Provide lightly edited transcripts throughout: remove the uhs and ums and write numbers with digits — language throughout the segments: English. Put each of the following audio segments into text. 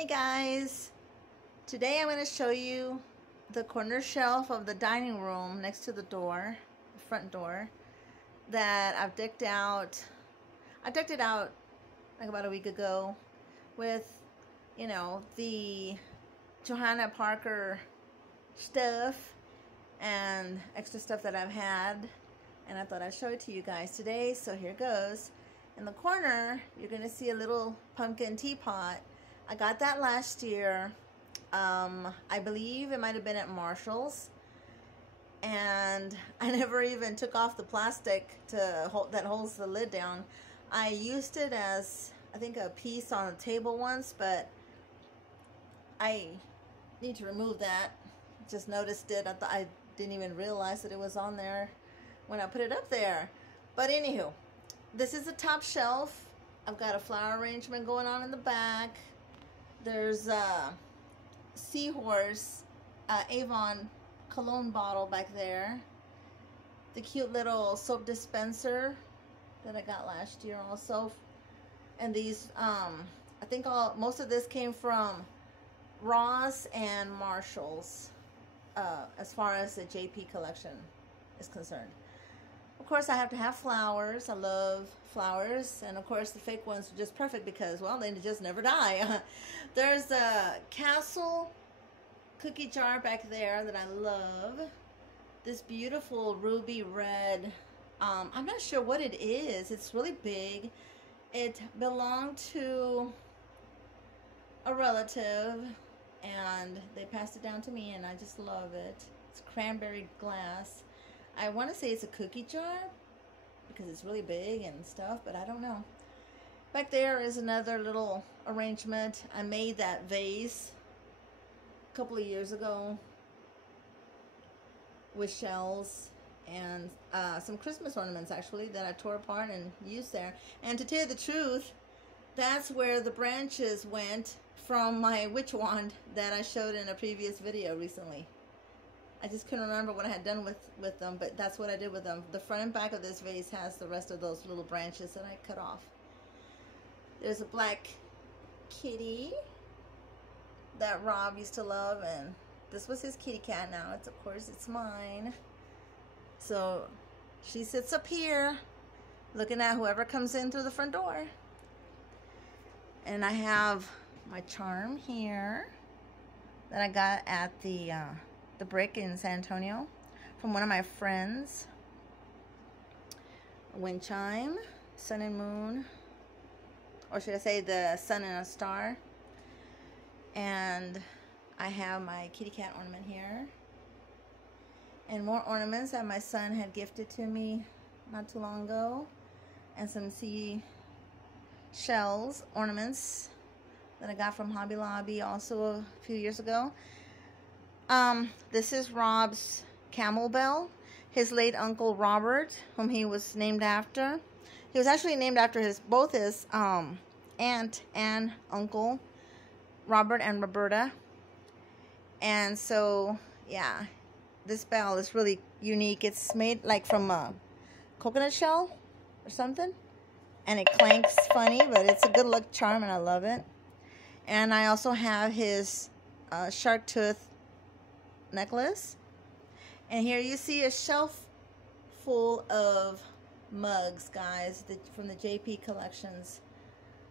Hey guys, today I'm going to show you the corner shelf of the dining room next to the door, the front door, that I've decked out. I decked it out like about a week ago with, you know, the Johanna Parker stuff and extra stuff that I've had, and I thought I'd show it to you guys today. So here goes. In the corner, you're going to see a little pumpkin teapot. I got that last year. I believe it might have been at Marshall's, and I never even took off the plastic that holds the lid down. I used it as, I think, a piece on the table once, but I need to remove that. Just noticed it. I didn't even realize that it was on there when I put it up there. But anywho, this is the top shelf. I've got a flower arrangement going on in the back. There's a Seahorse Avon cologne bottle back there. The cute little soap dispenser that I got last year also. And these, I think most of this came from Ross and Marshall's as far as the JP collection is concerned. Of course, I have to have flowers. I love flowers. And of course, the fake ones are just perfect because, well, they just never die. There's a Castle cookie jar back there that I love. This beautiful ruby red. I'm not sure what it is. It's really big. It belonged to a relative, and they passed it down to me, and I just love it. It's cranberry glass. I want to say it's a cookie jar because it's really big and stuff, but I don't know. Back there is another little arrangement. I made that vase a couple of years ago with shells and some Christmas ornaments, actually, that I tore apart and used there. And to tell you the truth, that's where the branches went from my witch wand that I showed in a previous video recently. I just couldn't remember what I had done with them, but that's what I did with them. The front and back of this vase has the rest of those little branches that I cut off. There's a black kitty that Rob used to love, and this was his kitty cat. Now it's, of course, it's mine. So she sits up here looking at whoever comes in through the front door. And I have my charm here that I got at the Brick in San Antonio from one of my friends. A wind chime, sun and moon, or should I say the sun and a star. And I have my kitty cat ornament here, and more ornaments that my son had gifted to me not too long ago, and some sea shells ornaments that I got from Hobby Lobby also a few years ago. This is Rob's camel bell. His late uncle Robert, whom he was named after. He was actually named after both his aunt and uncle, Robert and Roberta. And so, yeah, this bell is really unique. It's made like from a coconut shell or something, and it clanks funny, but it's a good luck charm, and I love it. And I also have his shark tooth necklace. And here you see a shelf full of mugs, guys, from the JP collections.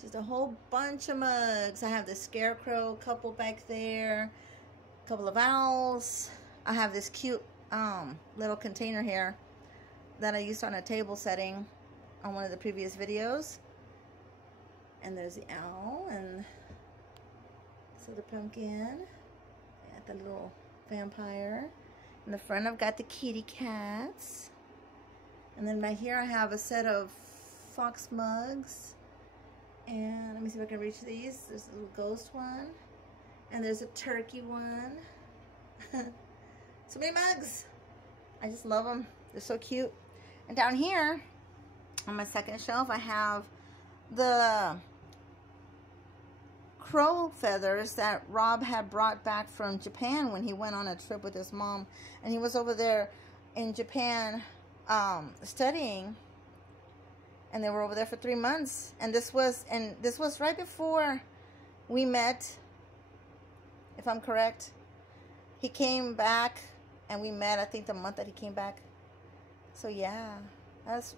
Just a whole bunch of mugs. I have the scarecrow couple back there, a couple of owls. I have this cute little container here that I used on a table setting on one of the previous videos. And there's the owl, and so the pumpkin, and the little vampire. In the front, I've got the kitty cats. And then right here, I have a set of fox mugs. And let me see if I can reach these. There's a little ghost one. And there's a turkey one. So many mugs. I just love them. They're so cute. And down here, on my second shelf, I have the crow feathers that Rob had brought back from Japan when he went on a trip with his mom, and he was over there in Japan studying, and they were over there for 3 months. And this was right before we met if I'm correct. He came back and we met, I think, the month that he came back. So yeah,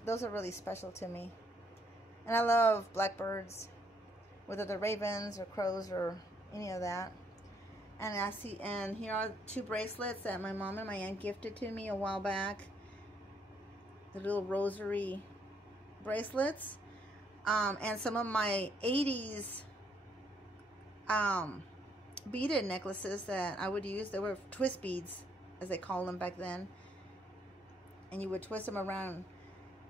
those are really special to me. And I love blackbirds, whether they're ravens or crows or any of that. And here are 2 bracelets that my mom and my aunt gifted to me a while back. The little rosary bracelets. And some of my 80s beaded necklaces that I would use. They were twist beads, as they called them back then. And you would twist them around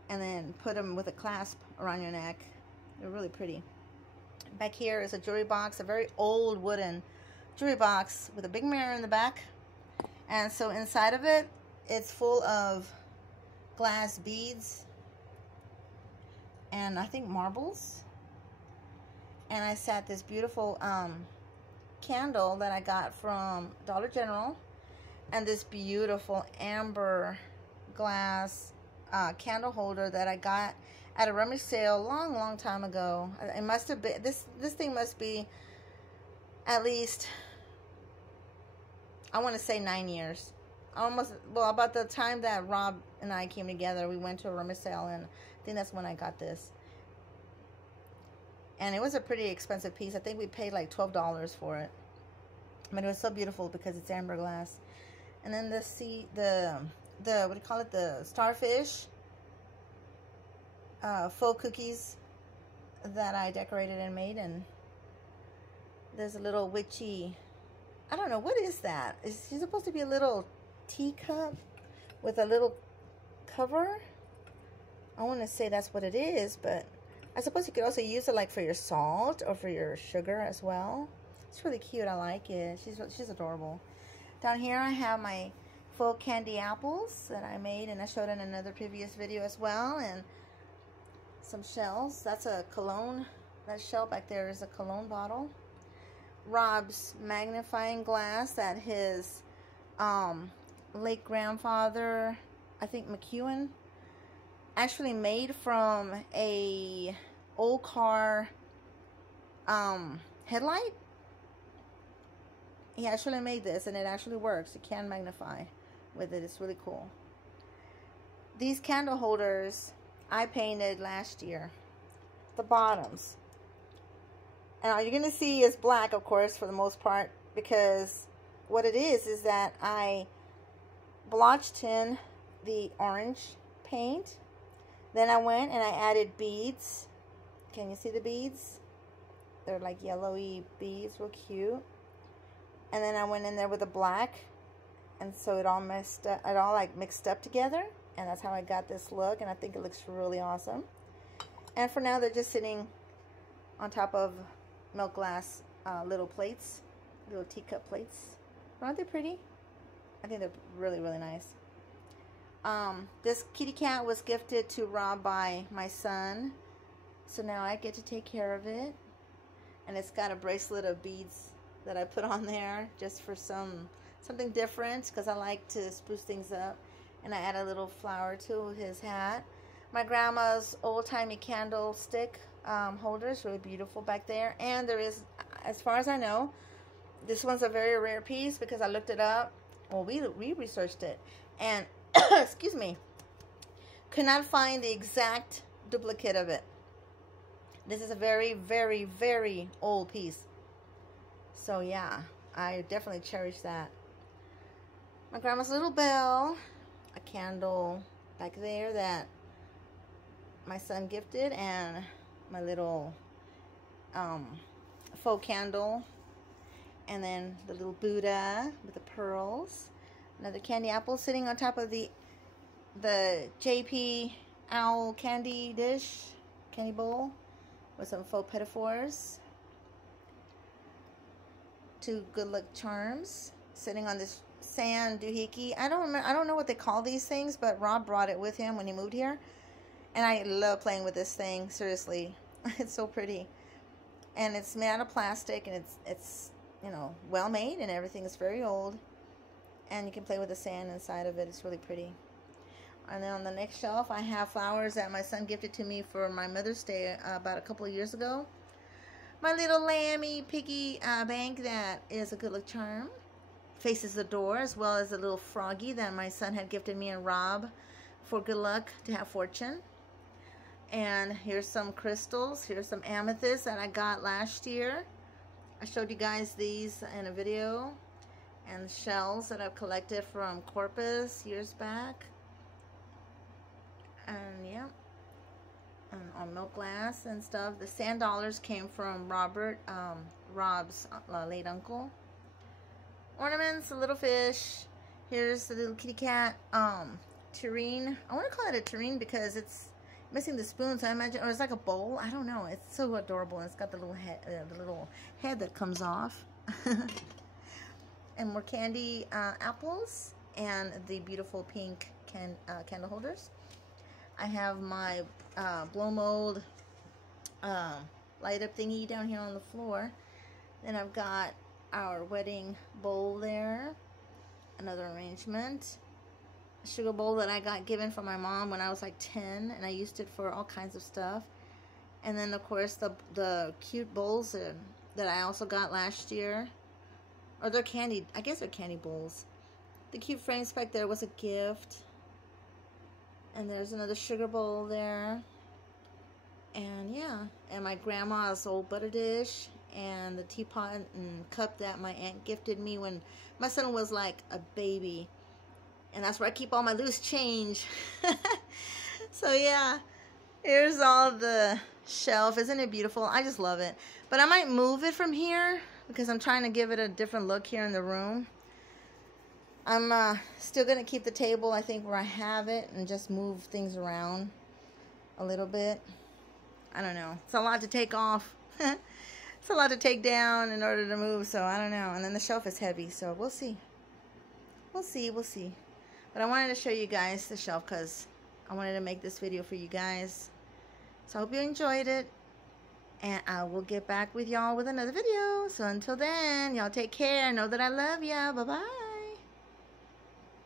and then put them with a clasp around your neck. They're really pretty. Back here is a jewelry box, a very old wooden jewelry box with a big mirror in the back. And so inside of it, it's full of glass beads and I think marbles. And I set this beautiful candle that I got from Dollar General, and this beautiful amber glass candle holder that I got at a rummage sale long time ago. It must have been, this thing must be at least, I want to say 9 years. Almost, well, about the time that Rob and I came together, we went to a rummage sale, and I think that's when I got this. And it was a pretty expensive piece. I think we paid like $12 for it. But it was so beautiful because it's amber glass. And then the what do you call it? The starfish faux cookies that I decorated and made. And there's a little witchy, I don't know, what is that? Is she supposed to be a little teacup with a little cover? I want to say that's what it is, but I suppose you could also use it like for your salt or for your sugar as well. It's really cute. I like it. She's adorable. Down here I have my faux candy apples that I made, and I showed in another previous video as well, and some shells. That's a cologne. That shell back there is a cologne bottle. Rob's magnifying glass that his late grandfather, I think McEwen, actually made from a old car headlight. He actually made this, and it actually works. You can magnify with it. It's really cool. These candle holders I painted last year, the bottoms. And all you're going to see is black, of course, for the most part, because what it is that I blotched in the orange paint. Then I went and I added beads. Can you see the beads? They're like yellowy beads, real cute. And then I went in there with the black, and so it all mixed up together, and that's how I got this look, and I think it looks really awesome. And for now, they're just sitting on top of milk glass little plates, little teacup plates. Aren't they pretty? I think they're really nice. This kitty cat was gifted to Rob by my son, so now I get to take care of it. And it's got a bracelet of beads that I put on there just for something different, because I like to spruce things up. And I add a little flower to his hat. My grandma's old-timey candlestick holder is really beautiful back there. And there is, as far as I know, this one's a very rare piece because I looked it up. Well, we researched it, and excuse me, could not find the exact duplicate of it. This is a very old piece. So yeah, I definitely cherish that. My grandma's little bell, a candle back there that my son gifted, and my little faux candle, and then the little Buddha with the pearls. Another candy apple sitting on top of the JP owl candy dish, candy bowl, with some faux pedophores. 2 good luck charms sitting on this sand doohickey. I don't know what they call these things, but Rob brought it with him when he moved here, and I love playing with this thing. Seriously, it's so pretty, and it's made out of plastic, and it's you know, well made, and everything is very old, and you can play with the sand inside of it. It's really pretty. And then on the next shelf, I have flowers that my son gifted to me for my Mother's Day about a couple of years ago. My little lammy piggy bank that is a good luck charm. Faces the door, as well as a little froggy that my son had gifted me and Rob for good luck to have fortune. And here's some crystals. Here's some amethysts that I got last year. I showed you guys these in a video. And the shells that I've collected from Corpus years back. And yeah, and on milk glass and stuff. The sand dollars came from Rob's late uncle. Ornaments, a little fish. Here's the little kitty cat tureen. I want to call it a tureen because it's missing the spoon, so I imagine, or it's like a bowl. I don't know. It's so adorable. And it's got the little head that comes off. And more candy apples and the beautiful pink candle holders. I have my blow mold light up thingy down here on the floor. Then I've got our wedding bowl there. Another arrangement. A sugar bowl that I got given from my mom when I was like 10, and I used it for all kinds of stuff. And then of course the cute bowls that I also got last year. Or they're candy, I guess they're candy bowls. The cute frame spec there was a gift. And there's another sugar bowl there. And yeah, and my grandma's old butter dish. And the teapot and cup that my aunt gifted me when my son was like a baby. And that's where I keep all my loose change. So yeah, here's all the shelf. Isn't it beautiful? I just love it. But I might move it from here because I'm trying to give it a different look here in the room. I'm still going to keep the table, I think, where I have it and just move things around a little bit. I don't know. It's a lot to take off. It's a lot to take down in order to move, so I don't know. And then the shelf is heavy, so we'll see. We'll see, we'll see. But I wanted to show you guys the shelf because I wanted to make this video for you guys. So I hope you enjoyed it. And I will get back with y'all with another video. So until then, y'all take care. Know that I love ya. Bye-bye.